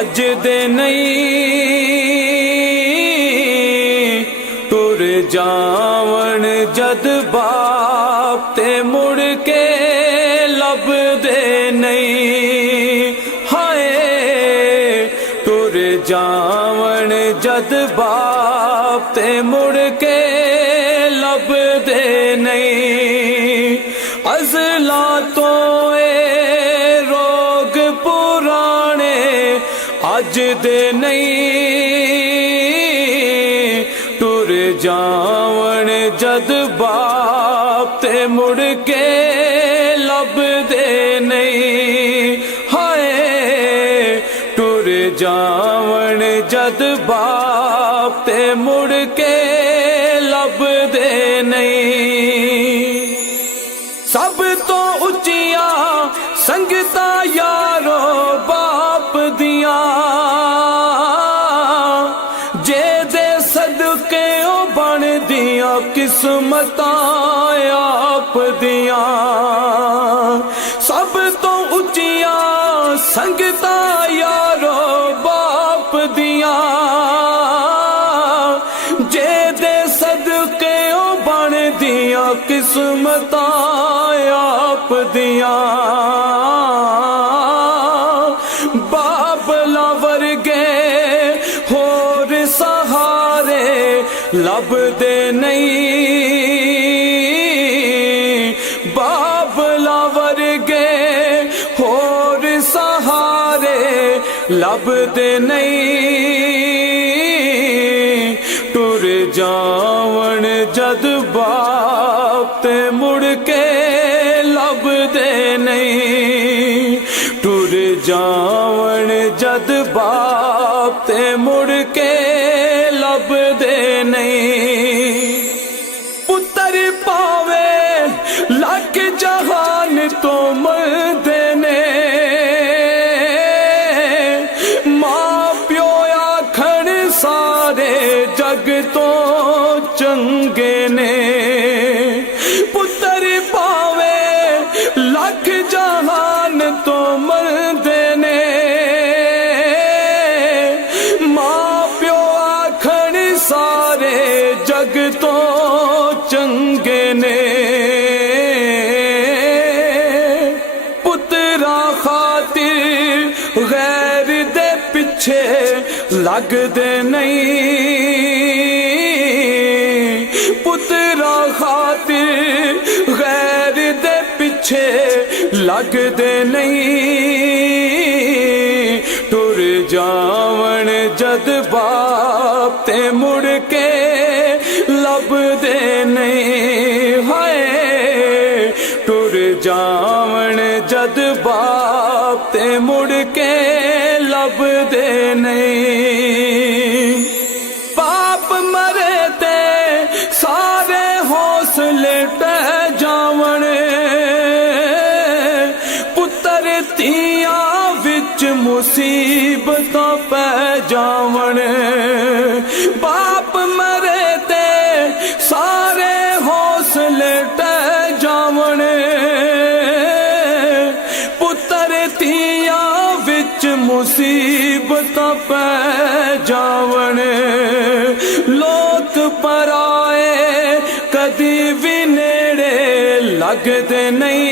अज दे नहीं टुर जावन जद बाप ते मुड़ के लब दे नहीं। हाय टुर जावन जद बाप ते मुड़ के लब दे नहीं। अज़ला तो रोग पुराने अज दे नहीं टुर जावन जद बाप ते मुड़ के लब दे नहीं। हाय टुर जावन जद बाप ते मुड़ के लब दे नहीं। सब तो उचिया संगता यारो बाप दिया जे दे सदके ओ बन दिया किस्मतां आप दिया। सब तो उचिया संगता यारो बाप दिया जे दे सदके ओ बन दिया किस्मतां आप दिया। बाबला वर्गे होर सहारे लब दे नहीं। बाबला वर्गे होर सहारे लब दे नहीं। टुर जावन जद बाप ते मुड़ के लब दे नहीं। टुर जावन जद बाप ते मुड़ के लब दे नहीं। पुत्र पावे लख जहान तो मरदे ने मां प्यो आखण सारे जग तो चंगे ने। पुत्र पावे लख जहान तो मरदे ने मां प्यो आखण सारे जग तो चंगे ने। पुत्रा खातिर गैर दे पिछे लगदे नहीं। पुत्रा खातिर गैर दे पिछे लगदे नहीं। टुर जावन जद बाप ते मुड़ के लब दे नहीं। हाय टुर जावन जद बाप ते मुड़ के लब दे नहीं। बाप मरे ते सारे हौसले टह जावन पुत्र तिया विच मुसीबतां पै जावन। बाप मरे ते सारे हौसले टह जावन पुत्र तिया विच मुसीबतां पै जावन। लोक पराए कदी भी नेड़े लगदे नहीं।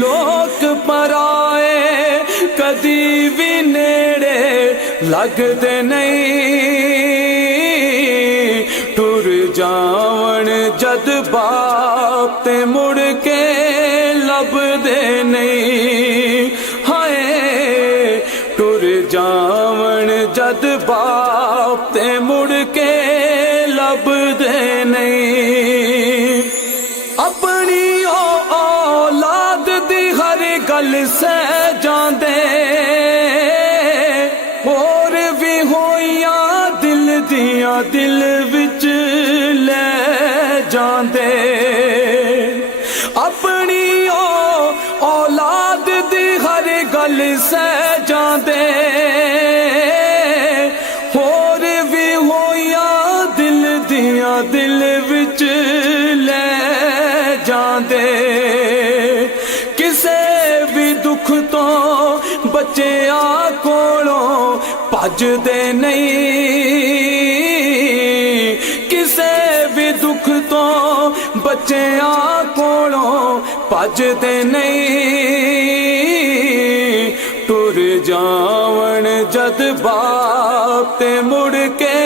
लोक पराए कदी भी नेड़े लगदे नहीं। टुर जावन जद बाप ते मुड़ के लब दे नहीं। हाय टुर जावन जद बाप ते मुड़ के लब दे नहीं। अपनी औलाद दी हर गल सह जांदे होर भी होइया दिल दिया दिल विच ले जांदे। अपनी औलाद दी हर गल सह जांदे होर भी होइया दिल दिया दिल विच ले जांदे। किसे भी दुख तो बच्चियां कोलों भजदे नहीं, किसे भी दुख तो बच्चियां कोलों भजदे नहीं। टुर जावन जद बाप ते मुड़ के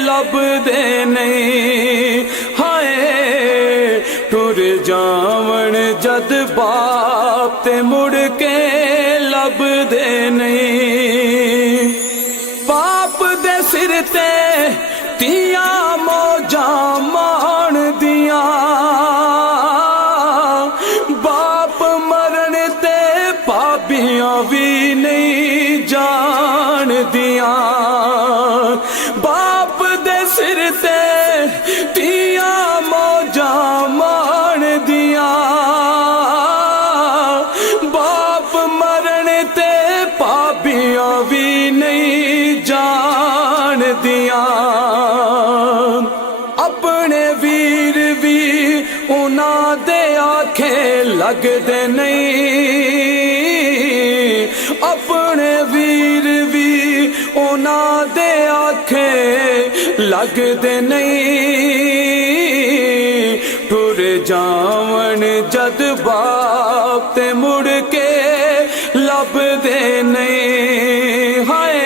लभदे नहीं। हाय टुर जावन जद बाप ते मुड़ के लभदे नहीं। बाप दे सिर ते तिया मौजां मान दिया, बाप मरण ते भाबियां भी नहीं जान दिया। बाप दे सिर ते तिया मौजां मान दिया, बाप मरण ते भाबियां भी नहीं जान दिया। अपने वीर भी उन्हां दे आखे लगदे नहीं, अपने वीर भी उन्हां दे आखे लगदे नहीं। टुर जावन जद बाप ते मुड़ के लभदे नहीं। हाय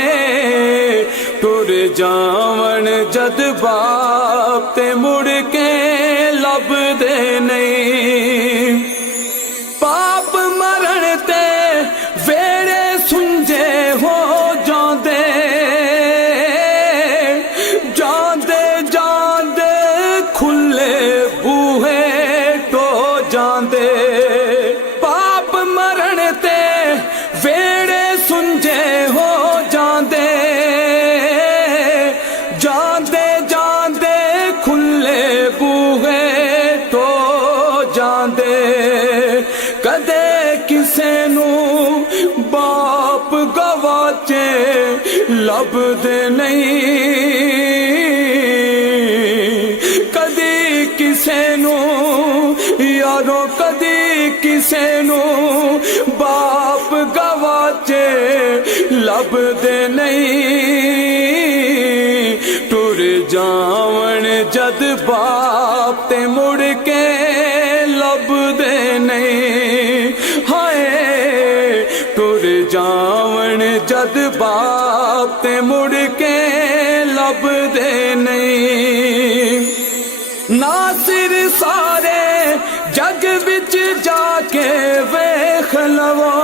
टुर जावन जद बाप ते मुड़ के लभदे नहीं। बाप मरण ते वेड़े सुंजे हो जांदे, जांदे जांदे खुले बूहे टो जांदे। बाप मरण ते वेड़े सुंजे हो जांदे, जांदे जांदे खुले बूहे टो जांदे। कदे किसे नू बाप गवाचे लभदे नहीं। कदी किसे नू यारो कदी किसे नू बाप गवाचे लभदे नहीं। टुर जावन जद बाप ते मुड़ के लभदे नहीं। हाय टुर जावन जद बाप ते मुड़ के लभदे नहीं। नासिर सारे जग विच जाके वेख लवो,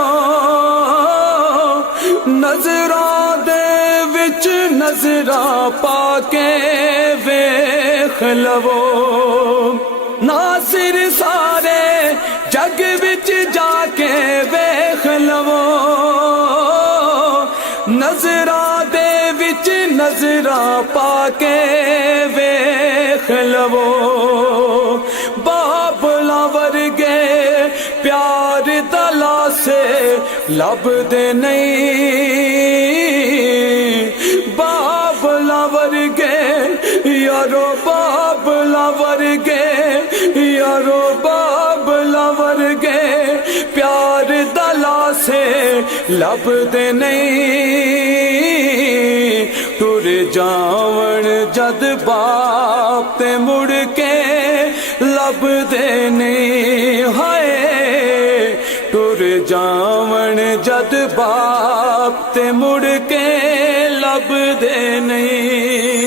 नजरां दे विच नजरां पाके वेख लवो। नासिर सारे जग विच जाके वेख लवो, नजरां दे विच नजरां पाके वेख लवो। बाबला वर्गे प्यार दला से लभदे नहीं। बाबला वर्गे यारो बाबला वर्गे यारो बाबला वर्गे प्यार दला से लभदे नहीं। टुर जावन जद बाप ते मुड़ के लभदे नहीं। हाय टुर जावन जद बाप ते मुड़ के लभदे नहीं।